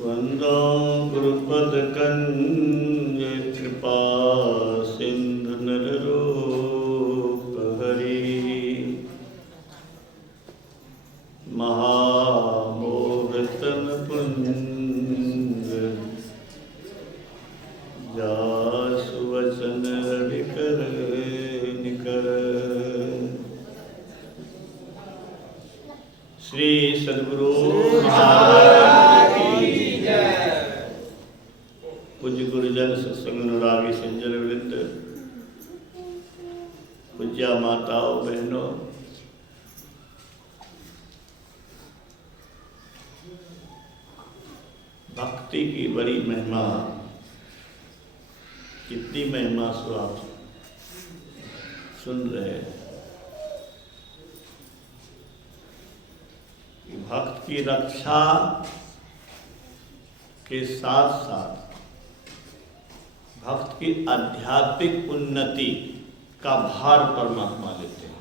वंदो गुरुपदकंज कृपा सिंधु नररूप हरि महामोहतन पुंज जासु वचन रविकर निकर। श्री सद्गुरु महाराज की जय। पूज्य गुरुजन सत्संग अनुरागी संजन वृंद, पूज्या माताओं बहनों, भक्ति की बड़ी महिमा, कितनी महिमा सो आप सुन रहे हैं। भक्त की रक्षा के साथ साथ भक्त की आध्यात्मिक उन्नति का भार परमात्मा लेते हैं।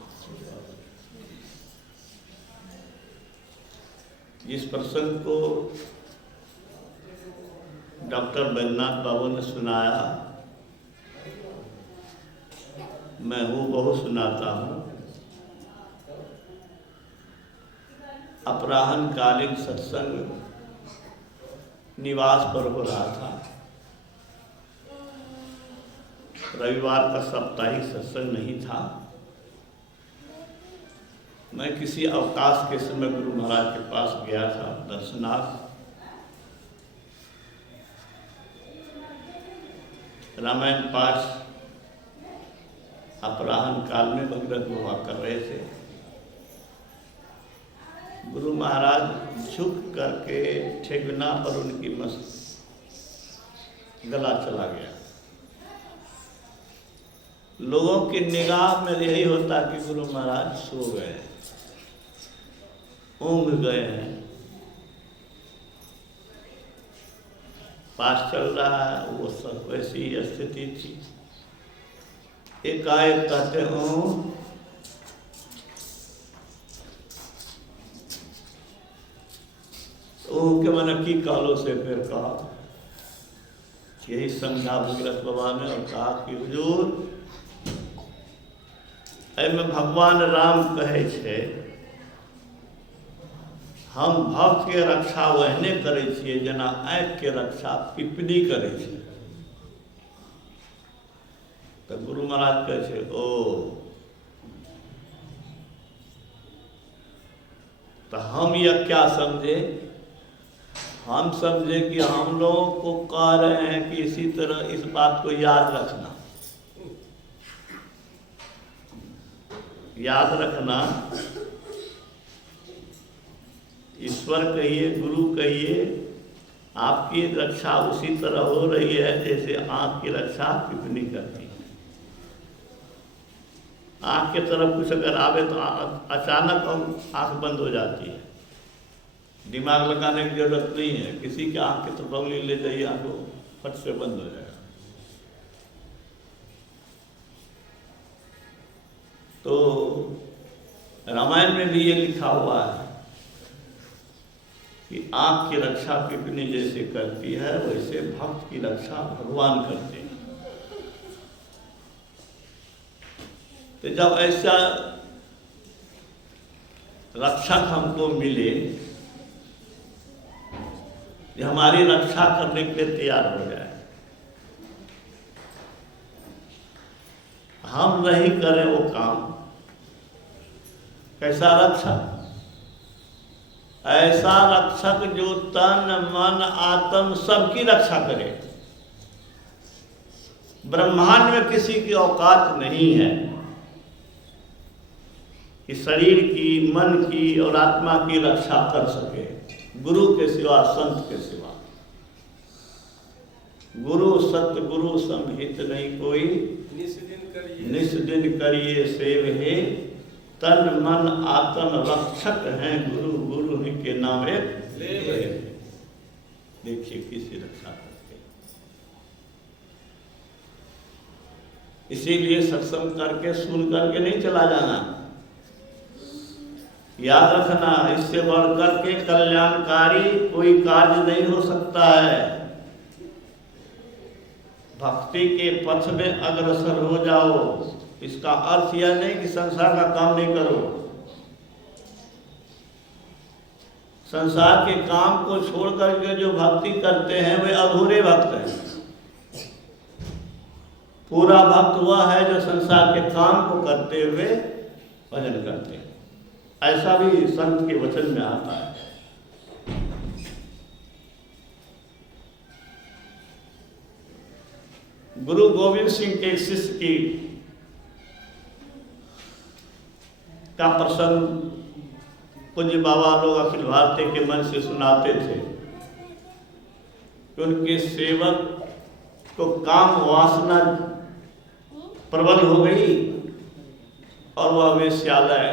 जिस प्रसंग को डॉक्टर बैद्यनाथ बाबू ने सुनाया, मैं हूबहू सुनाता हूँ। अपराह्न कालीन सत्संग निवास पर हो रहा था। रविवार का साप्ताहिक सत्संग नहीं था। मैं किसी अवकाश के समय गुरु महाराज के पास गया था दर्शनार्थ। रामायण पाठ अपराह्न काल में भगवत हुआ कर रहे थे। गुरु महाराज झुक करके ठेगना पर उनकी गला चला गया। लोगों की निगाह में यही होता कि गुरु महाराज सो गए, ऊँघ गए हैं। पाठ चल रहा है, वो सब वैसी स्थिति थी। एकाएक कहते हूँ के मन की कालों से फिर कहा, यही समझा भगीरथ बाबा ने और कहा कि हुजूर एमे भगवान राम कहे छे, हम भक्त के रक्षा वहने करे छिए जना आँख के रक्षा पिपली करे छे। तो गुरु महाराज कहे छे, ओ तो हम यह क्या समझे? हम समझे कि हम लोगों को कह रहे हैं कि इसी तरह इस बात को याद रखना। याद रखना, ईश्वर कहिए, गुरु कहिए, आपकी रक्षा उसी तरह हो रही है जैसे आँख की रक्षा पिपली करती है। आँख की तरफ कुछ अगर आवे तो अचानक आँख बंद हो जाती है। दिमाग लगाने की जरूरत नहीं है। किसी के आँख की तरफ उंगली ले जाइए, आँख फट से बंद हो जाएगा। तो रामायण में भी ये लिखा हुआ है कि आँख की रक्षा पिपली जैसे करती है, वैसे भक्त की रक्षा भगवान करते हैं। तो जब ऐसा रक्षक हमको मिले, हमारी रक्षा करने के लिए तैयार हो जाए, हम नहीं करें वो काम। कैसा रक्षक? ऐसा रक्षक जो तन मन आत्म सबकी रक्षा करे। ब्रह्मांड में किसी की औकात नहीं है कि शरीर की, मन की और आत्मा की रक्षा कर सके गुरु के सिवा, संत के सिवा। गुरु सतगुरु समहित नहीं कोई, निस दिन करिए सेव हे। तन मन आत्म रक्षक हैं गुरु, गुरु ही के नाम एक देखिए किसी रक्षा करते। इसीलिए सत्संग करके सुन करके नहीं चला जाना। याद रखना, इससे बढ़कर के कल्याणकारी कोई कार्य नहीं हो सकता है। भक्ति के पथ में अग्रसर हो जाओ, इसका अर्थ यह नहीं कि संसार का काम नहीं करो। संसार के काम को छोड़ करके जो भक्ति करते हैं वे अधूरे भक्त हैं। पूरा भक्त वह है जो संसार के काम को करते हुए भजन करते हैं। ऐसा भी संत के वचन में आता है। गुरु गोविंद सिंह के शिष्य की का प्रसंग पूज्य बाबा लोग अखिल भारतीय के मन से सुनाते थे कि उनके सेवक को काम वासना प्रबल हो गई और वह वेश्यालय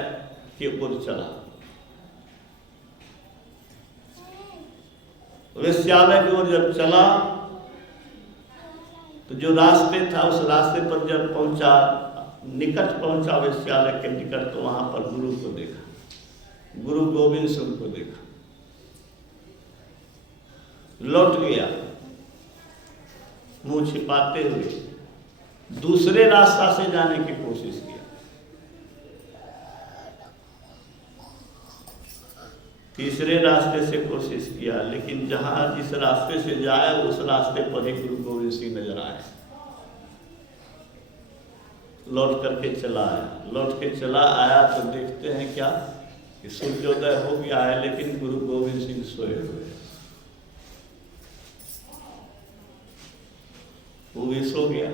की ओर चला। वेश्यालय की ओर जब चला तो जो रास्ते था उस रास्ते पर जब पहुंचा, निकट पहुंचा वेश्यालय के निकट, तो वहां पर गुरु को देखा, गुरु गोविंद सिंह को देखा। लौट गया मुंह छिपाते हुए, दूसरे रास्ता से जाने की कोशिश किया। तीसरे रास्ते से कोशिश किया, लेकिन जहां जिस रास्ते से जाए उस रास्ते पर ही गुरु गोविंद सिंह नजर आए। लौट करके चला आया। लौट के चला आया तो देखते हैं क्या कि सूर्योदय हो गया है, लेकिन गुरु गोविंद सिंह सोए हुए। वो भी सो गया।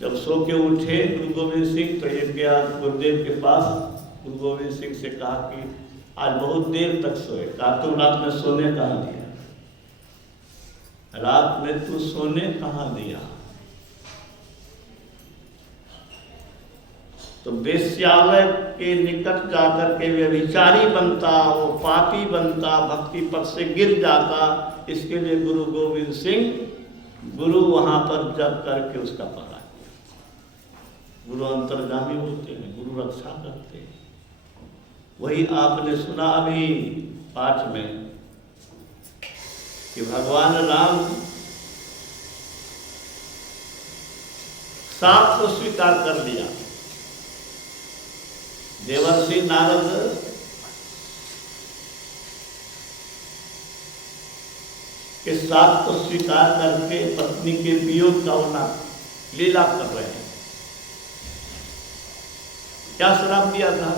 जब सो के उठे गुरु गोविंद सिंह तो एक गया गुरुदेव के पास। गुरु गोविंद सिंह से कहा कि आज बहुत देर तक सोए। कहा तुम रात में सोने कहाँ दिया? रात में तू सोने कहाँ दिया? तो वेश्यालय के निकट जाकर के व्यभिचारी बनता, वो पापी बनता, भक्ति पथ से गिर जाता। इसके लिए गुरु गोविंद सिंह गुरु वहां पर जग करके उसका पहरा किया। गुरु अंतर्गामी होते हैं, गुरु रक्षा करते हैं। वही आपने सुना अभी पाठ में कि भगवान राम साप को स्वीकार कर लिया। देवर्षि नारद के साप को स्वीकार करके पत्नी के वियोग का होना लीला कर रहे हैं। क्या श्राप दिया था?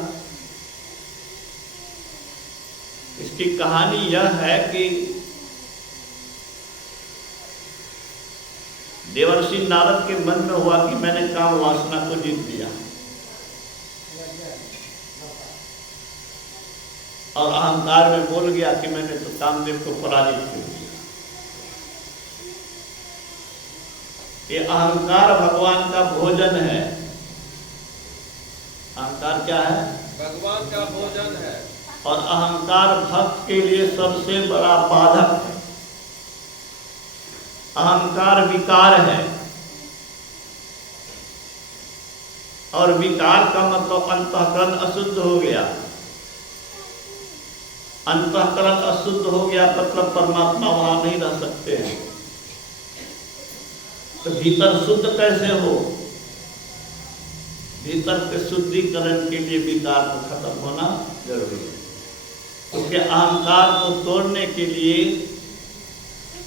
इसकी कहानी यह है कि देवर्षि नारद के मन में हुआ कि मैंने काम वासना को जीत लिया और अहंकार में बोल गया कि मैंने तो कामदेव को पराजित कर दिया। ये अहंकार भगवान का भोजन है। अहंकार क्या है? भगवान का भोजन है। और अहंकार भक्त के लिए सबसे बड़ा बाधक है। अहंकार विकार है और विकार का मतलब अंतःकरण अशुद्ध हो गया। अंतःकरण अशुद्ध हो गया मतलब परमात्मा वहां नहीं रह सकते हैं। तो भीतर शुद्ध कैसे हो? भीतर के शुद्धिकरण के लिए विकार को खत्म होना जरूरी है। उसके अहंकार को तोड़ने के लिए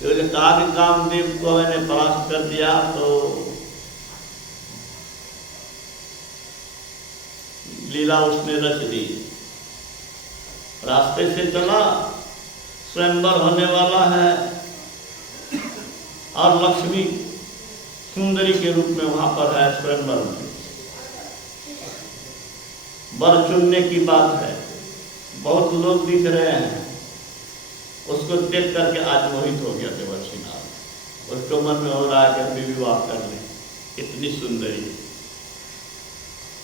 काव्य कामदेव को मैंने परास्त कर दिया, तो लीला उसने रच दी। रास्ते से चला, स्वयंवर होने वाला है और लक्ष्मी सुंदरी के रूप में वहां पर है स्वयंवर में। वर चुनने की बात है, बहुत लोग दिख रहे हैं। उसको देख करके आज मोहित हो गया देवर्षि नारद। उसको मन में हो रहा है कि हम भी विवाह कर लें, इतनी सुंदरी।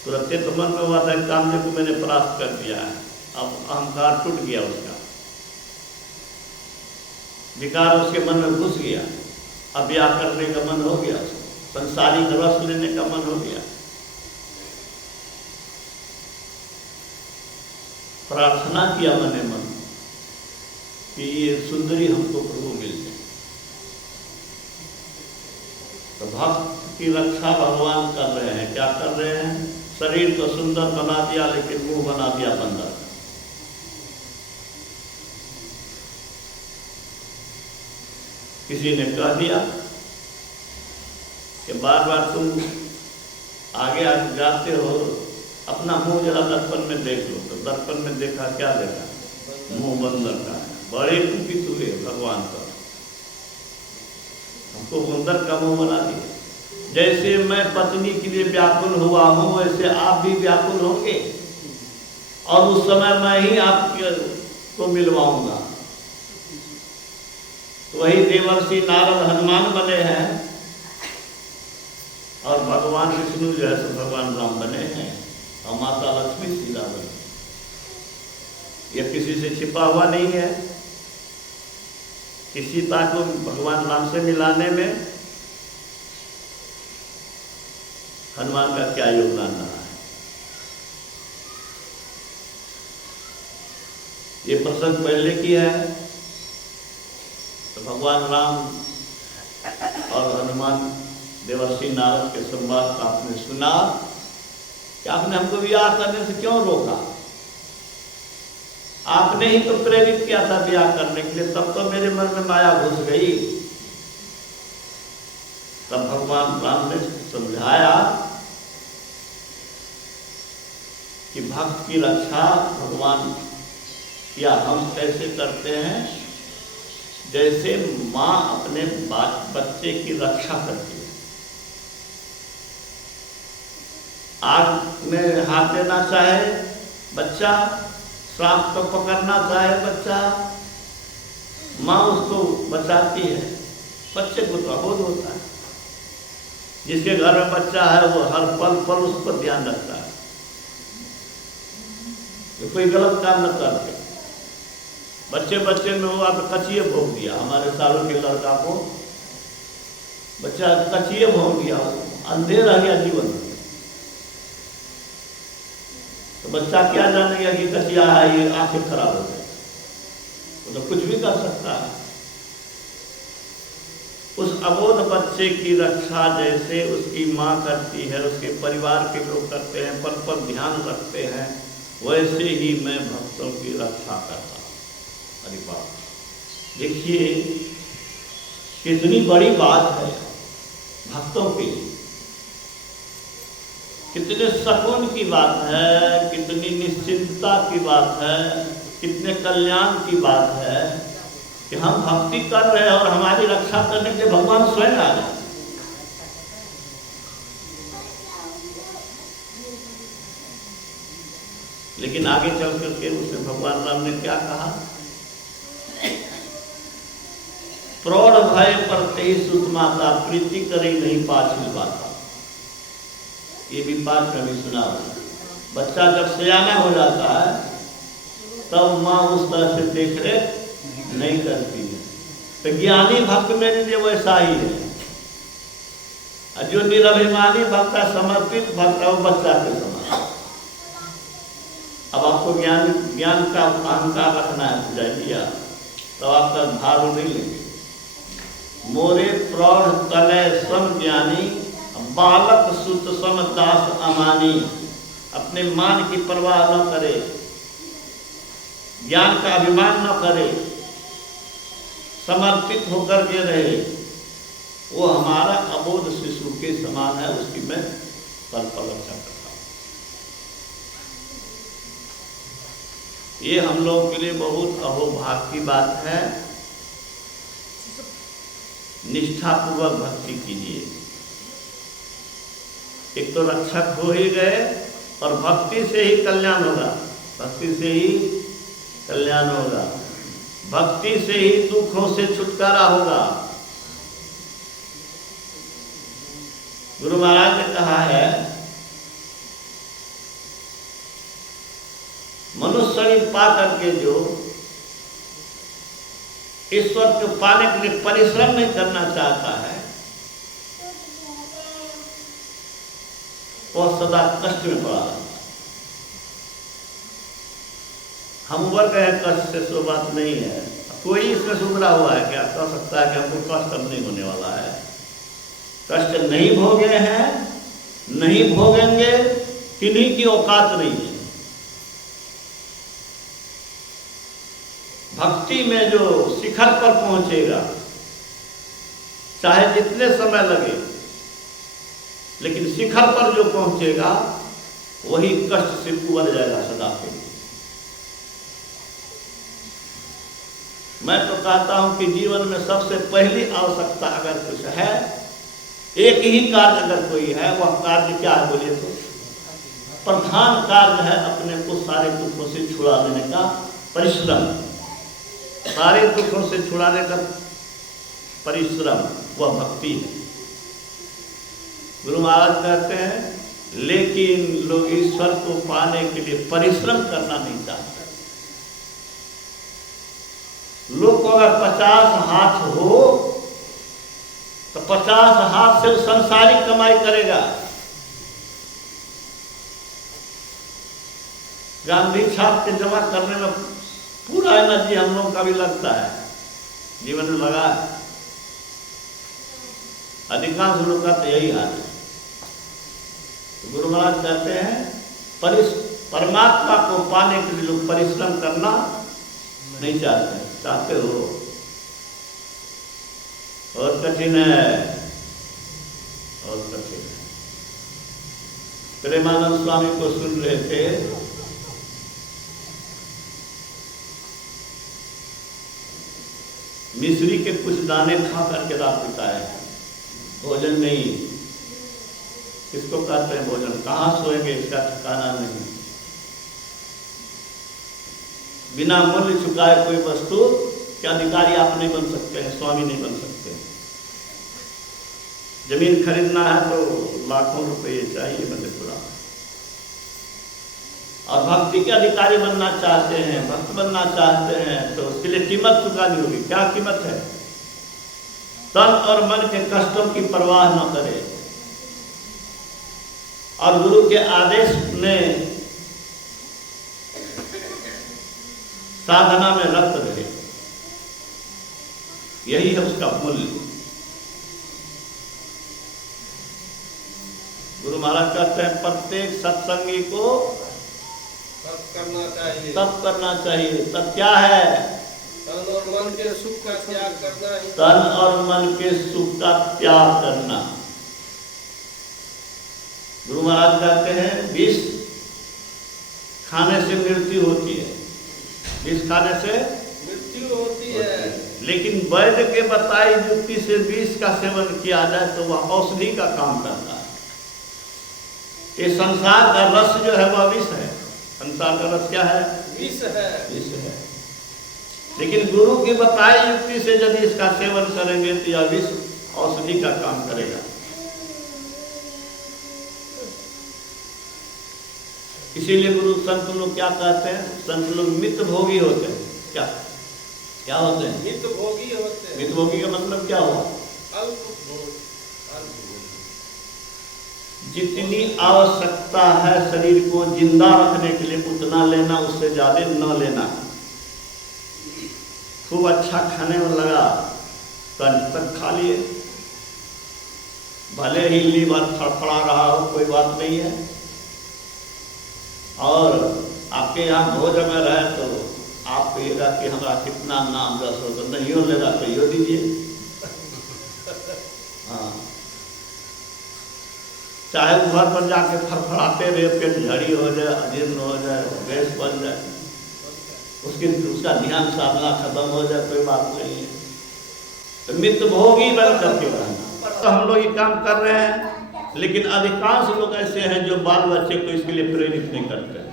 तुरंत तो मन में हुआ था कामदेव को मैंने परास्त कर दिया है। अब अहंकार टूट गया उसका, विकार उसके मन में घुस गया। अब ब्याह करने का मन हो गया उसको, संसारिक रस लेने का मन हो गया। प्रार्थना किया मने मन कि ये सुंदरी हमको प्रभु मिल जाए। तो भक्त की रक्षा भगवान कर रहे हैं। क्या कर रहे हैं? शरीर तो सुंदर बना दिया लेकिन मुंह बना दिया बंदर। किसी ने कह दिया कि बार बार तुम आगे आगे जाते हो, अपना मुंह जरा दर्पण में देख लो। तो दर्पण में देखा, क्या देखा? मुंह बंदर का है। बड़े कुपित हुए भगवान पर, हमको बंदर का मुंह बना दिया। जैसे मैं पत्नी के लिए व्याकुल हुआ हूं, वैसे आप भी व्याकुल होंगे और उस समय मैं ही आपको मिलवाऊंगा। तो वही देवर्षि नारद हनुमान बने हैं और भगवान विष्णु जो है सो भगवान राम बने हैं और माता लक्ष्मी सीता बने। यह किसी से छिपा हुआ नहीं है कि सीता को भगवान राम से मिलाने में हनुमान का क्या योगदान रहा है। ये प्रसंग पहले की है। तो भगवान राम और हनुमान देवर्षि नारद के संवाद का आपने सुना कि आपने हमको विवाह करने से क्यों रोका? आपने ही तो प्रेरित किया था विवाह करने के लिए, तब तो मेरे मन में माया घुस गई। तब भगवान राम ने समझाया कि भक्त की रक्षा भगवान या हम कैसे करते हैं, जैसे माँ अपने बच्चे की रक्षा करती है। आग में हाथ देना चाहे बच्चा, सांप को पकड़ना चाहे बच्चा, माँ उसको बचाती है। बच्चे को तो अबोध होता है। जिसके घर में बच्चा है वो हर पल पल उस पर ध्यान रखता है तो कोई गलत काम न करते। बच्चे में हुआ तो कचिए भोग दिया। हमारे सालों के लड़का को बच्चा कचिए भोग दिया, अंधे रह गया जीवन। तो बच्चा क्या जानेगा कि कचिया है, ये आंखें खराब हो गई। वो तो कुछ भी कर सकता है। उस अबोध बच्चे की रक्षा जैसे उसकी माँ करती है, उसके परिवार के लोग करते हैं, पल पल ध्यान रखते हैं, वैसे ही मैं भक्तों की रक्षा करता हूँ। हरि बात देखिए कितनी बड़ी बात है भक्तों के लिए, कितने सुकून की बात है, कितनी निश्चिंतता की बात है, कितने कल्याण की बात है कि हम भक्ति कर रहे हैं और हमारी रक्षा करने के लिए भगवान स्वयं आ रहे हैं। लेकिन आगे चल करके उसे भगवान राम ने क्या कहा? प्रौढ़ भय पर तेहि सुत माता, प्रीति करे नहीं पाछिल बाता। ये भी पाठ में भी सुना हुआ। बच्चा जब सयाना हो जाता है तब माँ उस तरह से देख रेख नहीं करती है। तो ज्ञानी भक्त मेरे लिए वैसा ही है। जो निरभिमानी भक्त है, समर्पित भक्त है, वो बच्चा के समान। अब आपको ज्ञान का अहंकार रखना है पूजा, तो आपका भार नहीं लेंगे। मोरे प्रौढ़ तलय सम ज्ञानी, बालक सुत सम दास अमानी। अपने मान की परवाह न करे, ज्ञान का अभिमान न करे, समर्पित होकर के रहे, वो हमारा अबोध शिशु के समान है। उसकी मैं पल पल रक्षा करता हूँ। ये हम लोगों के लिए बहुत अहोभाग्य की बात है। निष्ठापूर्वक भक्ति कीजिए। एक तो रक्षक हो ही गए और भक्ति से ही कल्याण होगा। भक्ति से ही कल्याण होगा, भक्ति से ही दुखों से छुटकारा होगा। गुरु महाराज ने कहा है, मनुष्य शरीर पा करके जो ईश्वर को पाने के लिए परिश्रम नहीं करना चाहता है, वह सदा कष्ट में पड़ा रहता है। हम उबर गए कष्ट से, सो बात नहीं है। कोई इसमें सुधरा हुआ है क्या कह सकता है कि हमको कष्ट अब नहीं होने वाला है? कष्ट नहीं भोगे हैं, नहीं भोगेंगे, किन्हीं की औकात नहीं है। भक्ति में जो शिखर पर पहुंचेगा, चाहे जितने समय लगे, लेकिन शिखर पर जो पहुंचेगा वही कष्ट से उबर जाएगा सदा के लिए। मैं तो कहता हूं कि जीवन में सबसे पहली आवश्यकता अगर कुछ है, एक ही कार्य अगर कोई है, वह कार्य क्या है बोलिए तो? प्रधान कार्य है अपने को सारे दुखों से छुड़ा देने का परिश्रम। सारे दुखों से छुड़ाने का परिश्रम वह भक्ति है। गुरु महाराज कहते हैं लेकिन लोग ईश्वर को पाने के लिए परिश्रम करना नहीं चाहते। लोग को अगर 50 हाथ हो तो 50 हाथ से संसारिक कमाई करेगा। गांधी छाप के जमा करने में पूरा एनर्जी हम लोगों का भी लगता है, जीवन में लगा है। अधिकांश लोग का तो यही हाल है। तो गुरु महाराज कहते हैं परमात्मा को पाने के लिए लोग परिश्रम करना नहीं चाहते। चाहते हो और कठिन है, और कठिन है। प्रेमानंद स्वामी को सुन रहे थे, मिश्री के कुछ दाने खा करके रात बिताए, भोजन नहीं। किसको कहते हैं भोजन? कहाँ सोएंगे इसका ठिकाना नहीं। बिना मूल्य चुकाए कोई वस्तु के अधिकारी आप नहीं बन सकते हैं, स्वामी नहीं बन सकते। जमीन खरीदना है तो लाखों रुपए चाहिए मधेपुरा। और भक्ति के अधिकारी बनना चाहते हैं, भक्त बनना चाहते हैं, तो उसके लिए कीमत चुकानी होगी। क्या कीमत है? तन और मन के कष्टों की परवाह न करे और गुरु के आदेश में साधना में रत रहे। यही है उसका मूल्य। गुरु महाराज कहते हैं प्रत्येक सत्संगी को तप करना चाहिए। तप करना चाहिए। तब क्या है? तन और मन के सुख का त्याग करना ही। तन और मन के सुख का त्याग करना। गुरु महाराज कहते हैं विष खाने से मृत्यु होती है, विष खाने से मृत्यु होती है, लेकिन वैद्य के बताई युक्ति से विष का सेवन किया जाए तो वह औषधि का काम करता है। ये संसार का रस जो है वह विष है। संसार का रस क्या है? विष है। विष है। लेकिन गुरु की बताई युक्ति से यदि इसका सेवन करेंगे तो यह विष औषधि का काम करेगा। इसीलिए गुरु संत लोग क्या कहते हैं? संत लोग मित भोगी होते हैं। क्या क्या होते हैं? मित भोगी होते हैं। मित भोगी का मतलब क्या हुआ? अल्प भोग। जितनी आवश्यकता है शरीर को जिंदा रखने के लिए उतना लेना, उससे ज्यादा न लेना। खूब अच्छा खाने में लगा तो तक खा लिए, भले ही लीवर फड़फड़ा रहा हो कोई बात नहीं है। और आपके यहाँ भोजन में रहे तो आप कहिएगा कि हमारा कितना नाम दस हो, तो नहीं हो लेगा तो यो दीजिए। हाँ, चाहे घर पर जाके फड़फड़ाते रहे, पेट झड़ी हो जाए, अजीर्ण हो जाए, गैस बन जाए, उसका ध्यान साधना खत्म हो जाए, कोई बात नहीं है। तो मित्र भोगी बन करके रहना। तो हम लोग ये काम कर रहे हैं, लेकिन अधिकांश लोग ऐसे हैं जो बाल बच्चे को इसके लिए प्रेरित नहीं करते हैं,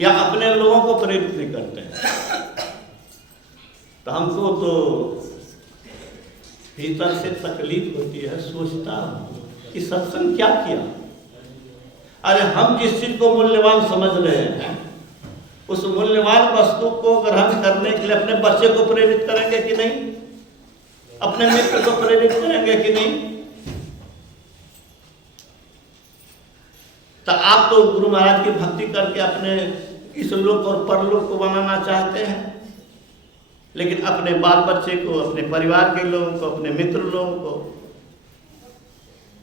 या अपने लोगों को प्रेरित नहीं करते हैं। तो हमको तो भीतर से तकलीफ होती है, सोचता हूँ कि सत्संग क्या किया। अरे हम जिस चीज को मूल्यवान समझ रहे हैं, उस मूल्यवान वस्तु को ग्रहण करने के लिए अपने बच्चे को प्रेरित करेंगे कि नहीं? अपने मित्र को प्रेरित करेंगे कि नहीं? तो आप तो गुरु महाराज की भक्ति करके अपने इस लोक और परलोक को बनाना चाहते हैं, लेकिन अपने बाल बच्चे को, अपने परिवार के लोगों को, अपने मित्र लोगों को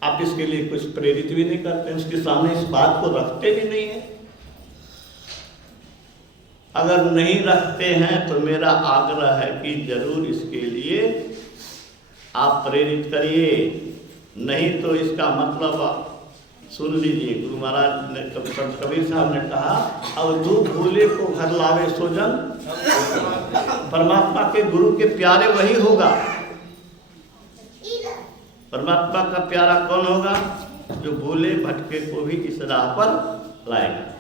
आप इसके लिए कुछ प्रेरित भी नहीं करते, उसके सामने इस बात को रखते भी नहीं है। अगर नहीं रखते हैं तो मेरा आग्रह है कि जरूर इसके लिए आप प्रेरित करिए, नहीं तो इसका मतलब आप सुन लीजिए। गुरु महाराज ने, कबीर साहब ने कहा, अब तू भूले को घर लावे सोजन, परमात्मा के गुरु के प्यारे वही होगा। परमात्मा का प्यारा कौन होगा? जो भूले भटके को भी इस राह पर लाएगा।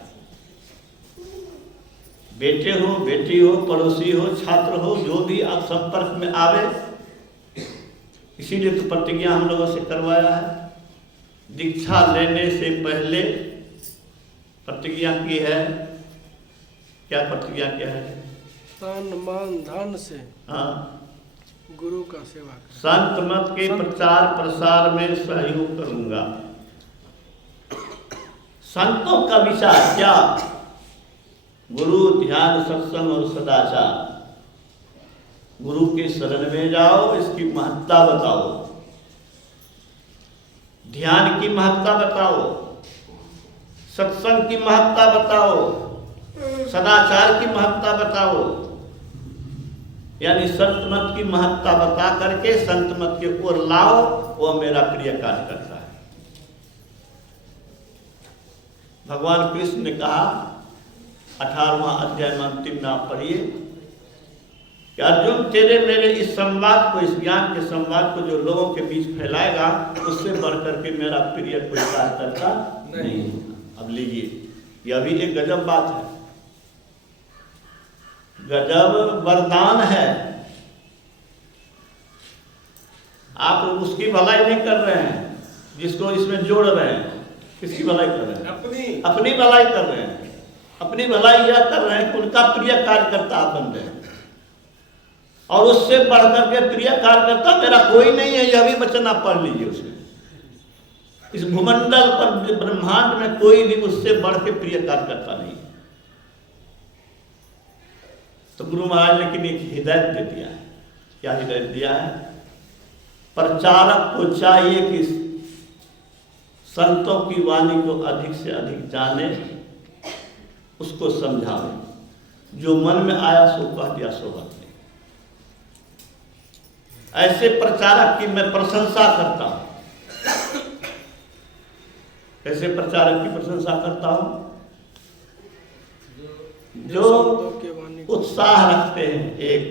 बेटे हो, बेटी हो, पड़ोसी हो, छात्र हो, जो भी आप संपर्क में आवे, इसीलिए तो प्रतिज्ञा हम लोगों से करवाया है। दीक्षा लेने से पहले प्रतिज्ञा की है। क्या प्रतिज्ञा क्या है? तन मन धन से हाँ, गुरु का सेवा कर, संत मत के प्रचार प्रसार में सहयोग करूंगा। संतों का विचार क्या? गुरु, ध्यान, सत्संग और सदाचार। गुरु के शरण में जाओ, इसकी महत्ता बताओ, ध्यान की महत्ता बताओ, सत्संग की महत्ता बताओ, सदाचार की महत्ता बताओ, यानी संत मत की महत्ता बता करके संत मत के ओर लाओ। वह मेरा प्रिय कार्य करता है। भगवान कृष्ण ने कहा, 18वां अध्याय में अंतिम नाम पढ़िए कि अर्जुन, तेरे मेरे इस संवाद को, इस ज्ञान के संवाद को जो लोगों के बीच फैलाएगा, उससे बढ़कर के मेरा प्रिय कोई कार्य करता नहीं। अब लीजिए, यह भी एक गजब बात है, गजब वरदान है। आप उसकी भलाई नहीं कर रहे हैं जिसको इसमें जोड़ रहे हैं। किसकी भलाई कर रहे हैं? अपनी भलाई कर रहे हैं। अपनी भलाई यह कर रहे हैं कि उनका प्रिय कार्यकर्ता आप बन रहे हैं, और उससे बढ़कर के प्रिय कार्यकर्ता मेरा कोई नहीं है। यह भी वचन आप पढ़ लीजिए। उसमें इस भूमंडल पर, ब्रह्मांड में कोई भी उससे बढ़ के प्रिय कार्यकर्ता नहीं है। तो गुरु महाराज ने लेकिन एक हिदायत दे दिया है। क्या हिदायत दिया है? प्रचारक को चाहिए कि संतों की वाणी को अधिक से अधिक जाने, उसको समझावे, जो मन में आया सो कह दिया सो बात नहीं। ऐसे प्रचारक की मैं प्रशंसा करता हूं। ऐसे प्रचारक की प्रशंसा करता हूं जो उत्साह रखते हैं एक,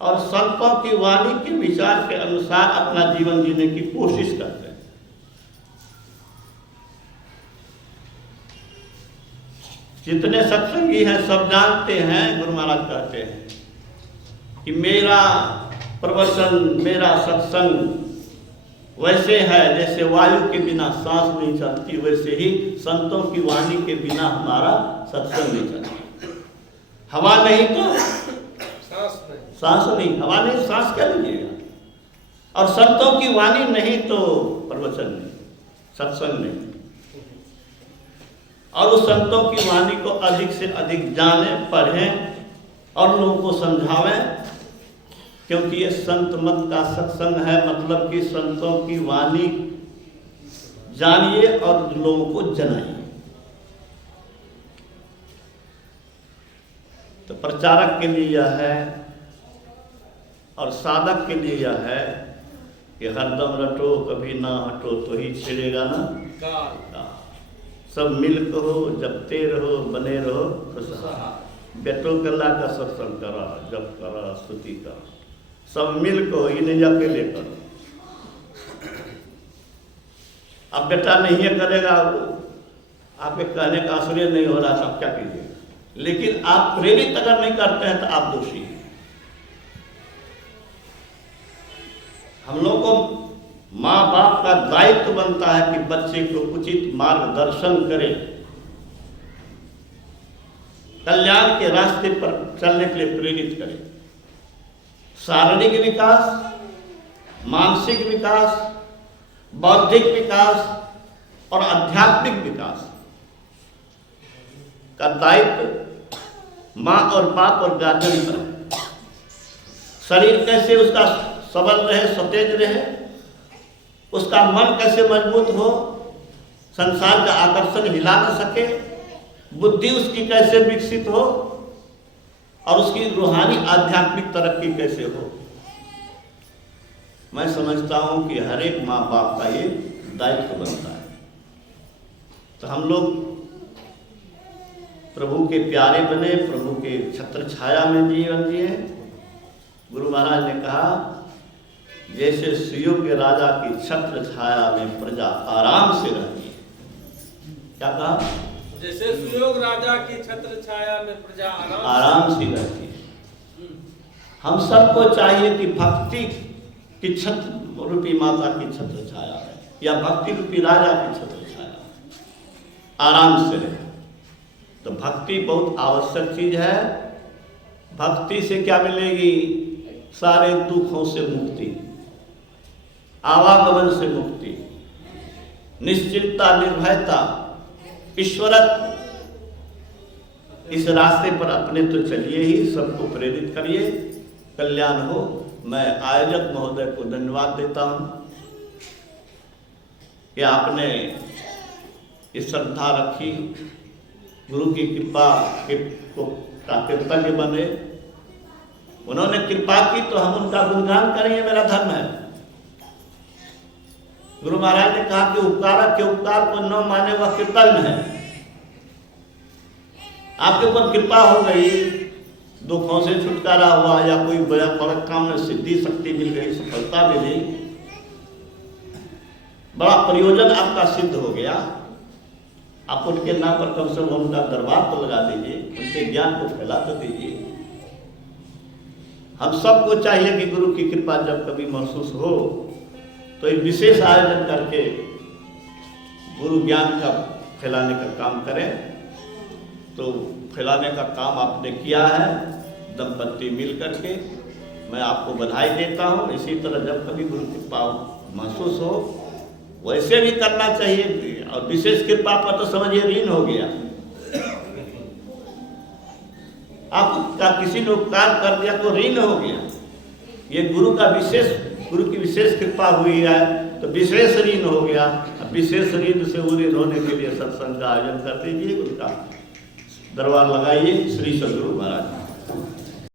और संतों की वाणी के विचार के अनुसार अपना जीवन जीने की कोशिश करते हैं। जितने सत्संगी हैं सब जानते हैं, गुरु महाराज कहते हैं कि मेरा प्रवचन, मेरा सत्संग वैसे है जैसे वायु के बिना सांस नहीं चलती, वैसे ही संतों की वाणी के बिना हमारा सत्संग नहीं चलता। हवा नहीं तो सांस नहीं, हवा नहीं, सांस क्या लीजिएगा? और संतों की वाणी नहीं तो प्रवचन नहीं, सत्संग नहीं। और उस संतों की वाणी को अधिक से अधिक जाने, पढ़ें और लोगों को समझावें, क्योंकि ये संत मत का सत्संग है। मतलब कि संतों की वाणी जानिए और लोगों को जनाइए। तो प्रचारक के लिए यह है और साधक के लिए यह है कि हरदम रटो, कभी ना हटो, तो ही छिड़ेगा ना काल। सब मिल कहो, जपते रहो, बने रहो खुशहाल। बेटो कला का सत्संग करा, जप करा, स्तुति करा, सब मिल कहो, ये नहीं अकेले करो। अब बेटा नहीं है करेगा, आपके कहने का असर नहीं हो रहा, आप क्या कीजिएगा? लेकिन आप प्रेरित अगर नहीं करते हैं तो आप दोषी हैं। हम लोग को माँ बाप का दायित्व बनता है कि बच्चे को उचित मार्गदर्शन करें, कल्याण के रास्ते पर चलने के लिए प्रेरित करें। शारीरिक विकास, मानसिक विकास, बौद्धिक विकास और आध्यात्मिक विकास का दायित्व माँ और बाप और गार्जियन पर है। शरीर कैसे उसका सबल रहे, सतेज रहे, उसका मन कैसे मजबूत हो, संसार का आकर्षण हिला न सके, बुद्धि उसकी कैसे विकसित हो और उसकी रूहानी आध्यात्मिक तरक्की कैसे हो। मैं समझता हूं कि हर एक माँ बाप का ये दायित्व बनता है। तो हम लोग प्रभु के प्यारे बने, प्रभु के छत्र छाया में जीवन जिए। गुरु महाराज ने कहा, जैसे सुयोग्य राजा की छत्र छाया में प्रजा आराम से रहती है। क्या कहा? जैसे सुयोग राजा की छत्र छाया में प्रजा आराम से रहती है। हम सबको चाहिए कि भक्ति की छत्र रूपी माता की छत्र छाया है, या भक्ति रूपी राजा की छत्र छाया आराम से रहे। तो भक्ति बहुत आवश्यक चीज है। भक्ति से क्या मिलेगी? सारे दुखों से मुक्ति, आवागमन से मुक्ति, निश्चिंता, निर्भयता, ईश्वरत्व। इस रास्ते पर अपने तो चलिए ही, सबको प्रेरित करिए, कल्याण हो। मैं आयोजक महोदय को धन्यवाद देता हूं कि आपने इस श्रद्धा रखी, गुरु की कृपा को कृतज्ञ बने। उन्होंने कृपा की तो हम उनका गुणगान करें, ये मेरा धर्म है। गुरु महाराज ने कहा कि उपकारक के उपकार को न माने वह कृतज्ञ है। आपके ऊपर कृपा हो गई, दुखों से छुटकारा हुआ, या कोई बड़ा काम में सिद्धि शक्ति मिल गई, सफलता मिली, बड़ा प्रयोजन आपका सिद्ध हो गया। आप उनके नाम पर कम से कम उनका दरबार तो लगा दीजिए, उनके ज्ञान को फैला तो दीजिए। हम सबको चाहिए कि गुरु की कृपा जब कभी महसूस हो तो एक विशेष आयोजन करके गुरु ज्ञान का फैलाने का काम करें। तो फैलाने का काम आपने किया है, दंपत्ति मिल करके। मैं आपको बधाई देता हूँ। इसी तरह जब कभी गुरु कृपा महसूस हो वैसे भी करना चाहिए। और विशेष कृपा पर तो समझिए ऋण हो गया। आपका किसी ने उपकार कर दिया तो ऋण हो गया। ये गुरु की विशेष कृपा हुई है तो विशेष ऋण हो गया। विशेष ऋण से ऋण होने के लिए सत्संग का आयोजन कर दीजिए, उनका दरबार लगाइए। श्री सद्गुरु महाराज।